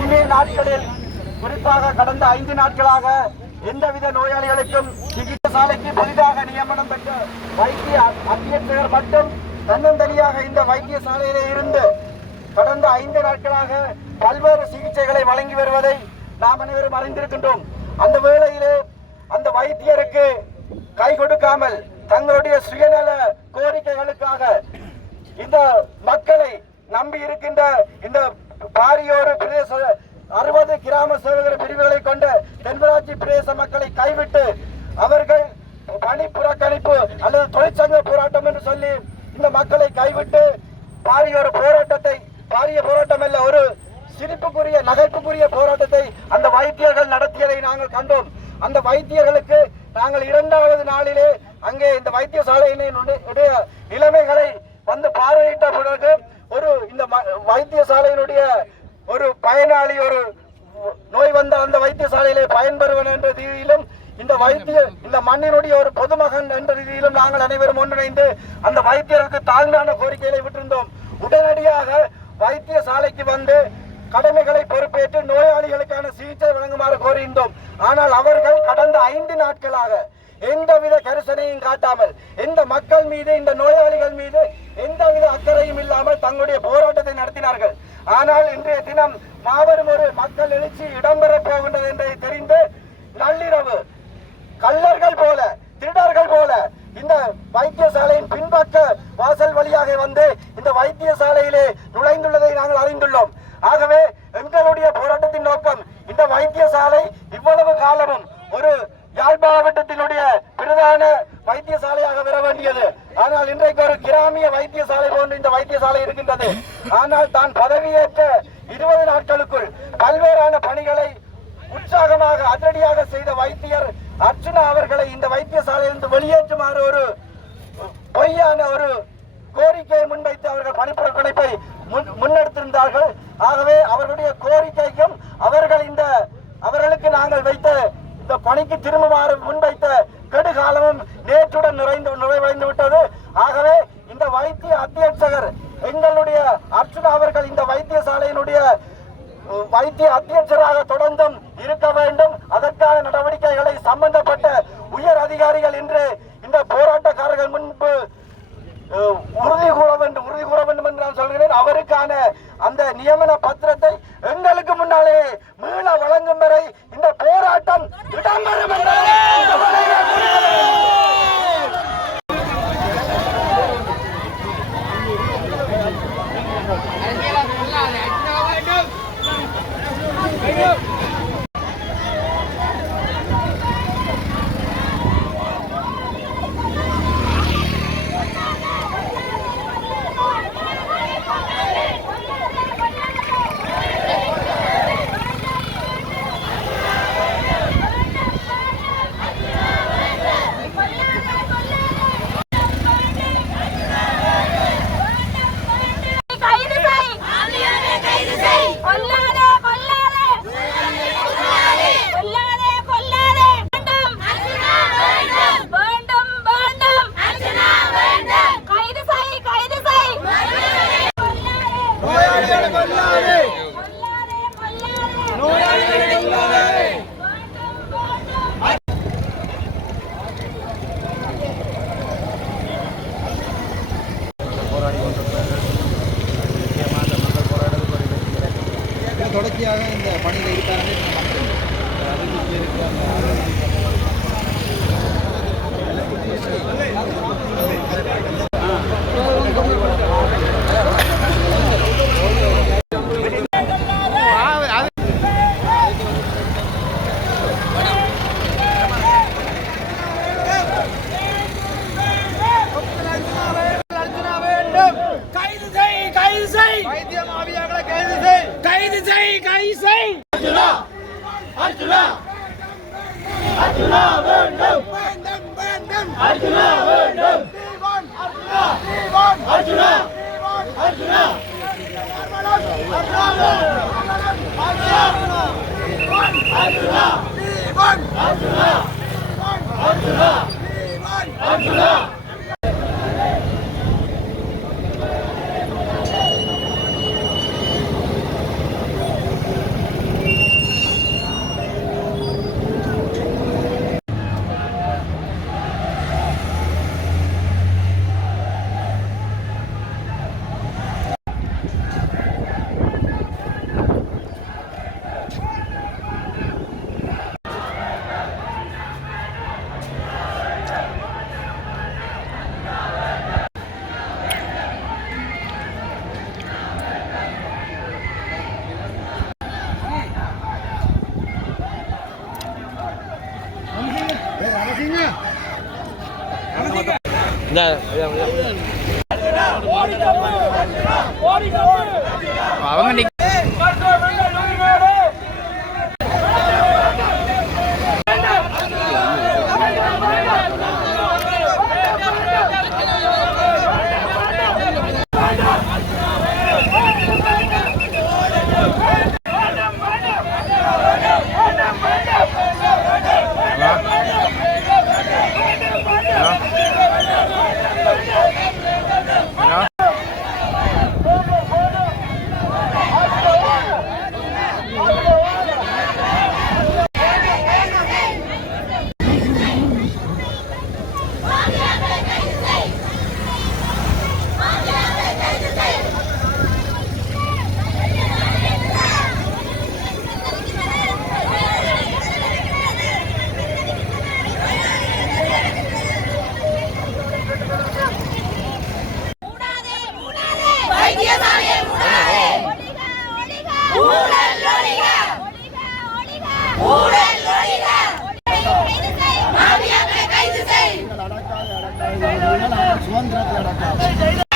நாட்களில் குறிப்பாக கடந்த ஐந்து நாட்களாக எந்தவித நோயாளிகளுக்கும் சிகிச்சை சாலைக்கு புதிதாக நியமனம் பெற்ற வைத்திய அத்தியட்சகர் மட்டும் தன்னந்தனியாக இந்த வைத்தியசாலையிலே இருந்து கடந்த ஐந்து நாட்களாக பல்வேறு சிகிச்சைகளை வழங்கி வருவதை நாம் அனைவரும் அறிந்திருக்கின்றோம். அந்த வேளையிலே அந்த வைத்தியருக்கு கை கொடுக்காமல் தங்களுடைய சுயநல கோரிக்கைகளுக்காக இந்த மக்களை நம்பி இருக்கின்ற இந்த பாரியோடு பிரதேச அறுபது கிராம சேவகர் பிரிவுகளை கொண்ட தென்மராட்சி பிரதேச மக்களை கைவிட்டு அவர்கள் பணி புறக்கணிப்பு அல்லது தொழிற்சங்க போராட்டம் என்று சொல்லி இந்த மக்களை கைவிட்டு பாரிய ஒரு போராட்டத்தை பாரிய போராட்டம் அல்ல ஒரு சிரிப்புக்குரிய நகைப்புக்குரிய போராட்டத்தை அந்த வைத்தியர்கள் நடத்தியதை நாங்கள் கண்டோம். அந்த வைத்தியர்களுக்கு நாங்கள் இரண்டாவது நாளிலே அங்கே இந்த வைத்தியசாலையினுடைய நிலைமைகளை வந்து பார்வையிட்ட பிறகு ஒரு இந்த ம- வைத்தியசாலையினுடைய ஒரு பயனாளி ஒரு நோய் வந்த அந்த வைத்தியசாலையிலே பயன்பெறுவன் என்ற ரீதியிலும் இந்த வைத்திய இந்த மண்ணினுடைய ஒரு பொதுமகன் என்ற ரீதியிலும் நாங்கள் அனைவரும் ஒன்றிணைந்து அந்த வைத்தியருக்கு தாழ்ந்தான கோரிக்கைகளை விட்டிருந்தோம். உடனடியாக வைத்தியசாலைக்கு வந்து கடமைகளை பொறுப்பேற்று நோயாளிகளுக்கான சிகிச்சை வழங்குமாறு கோரியிருந்தோம். ஆனால் அவர்கள் கடந்த ஐந்து நாட்களாக எந்தவித கரிசனையும் காட்டாமல் எந்த மக்கள் மீது இந்த நோயாளிகள் மீது அக்கறையும் இல்லாமல் தங்களுடைய போராட்டத்தை நடத்தினார்கள். ஆனால் இன்றைய தினம் மாபெரும் ஒரு மக்கள் எழுச்சி இடம்பெறப் போகின்றது என்பதை தெரிந்து நள்ளிரவு கள்ளர்கள் போல திருடர்கள் போல இந்த வைத்தியசாலையின் பின்பக்க வாசல் வழியாக வந்து இந்த வைத்தியசாலையிலே நுழைந்துள்ளதை நாங்கள் அறிந்துள்ளோம். ஆகவே எங்களுடைய போராட்டத்தின் நோக்கம் இந்த வைத்தியசாலை இவ்வளவு காலமும் ஒரு யாழ் மாவட்டத்தினுடைய பிரதான வைத்தியசாலையாக வர வேண்டியது. ஆனால் இன்றைக்கு ஒரு கிராமிய வைத்தியசாலை போன்று இந்த வைத்தியசாலை இருக்கின்றது. ஆனால் தான் பதவியேற்ற இருபது நாட்களுக்குள் பல்வேறான பணிகளை உற்சாகமாக அதிரடியாக செய்த வைத்தியர் அர்ச்சுனா அவர்களை இந்த வைத்தியசாலையிலிருந்து வெளியேற்றுமாறு ஒரு பொய்யான ஒரு கோரிக்கையை முன்வைத்து அவர்கள் பணிப்புறக்கணிப்பை முன்- முன்னெடுத்திருந்தார்கள். ஆகவே அவர்களுடைய கோரிக்கைக்கும் அவர்கள் இந்த அவர்களுக்கு நாங்கள் வைத்த இந்த பணிக்கு திரும்புமாறு முன்வைத்த கெடுகாலமும் நேற்றுடன் நிறைந்து நிறைவடைந்து விட்டது ஆகவே இந்த வைத்திய அத்தியட்சகர் எங்களுடைய அர்ச்சுனா அவர்கள் இந்த வைத்தியசாலையினுடைய வைத்திய அத்தியட்சராக தொடர்ந்தும் இருக்க வேண்டும். அதற்கான நடவடிக்கைகளை சம்பந்தப்பட்ட உயர் அதிகாரிகள் இன்று இந்த போராட்டக்காரர்கள் முன்பு உறுதி கூற வேண்டும் உறுதி கூற வேண்டும் என்று நான் சொல்கிறேன். அவருக்கான அந்த நியமன பத்திரத்தை எங்களுக்கு முன்னாலே மீள வழங்கும் வரை இந்த போராட்டம் இடம்பெறும் என்று. தொடர்ச்சியாக இந்த பணியில் இருக்காங்க செய் கைது செய் அர்ஜுனா அர்ஜுனா அர்ஜுனா வேண்டும் வேண்டும் வேண்டும் அர்ஜுனா வேண்டும் அர்ஜுனா அர்ஜுனா அர்ஜுனா அர்ஜுனா இந்த அவங்க ಸ್ವಾತಂತ್ರ್ಯ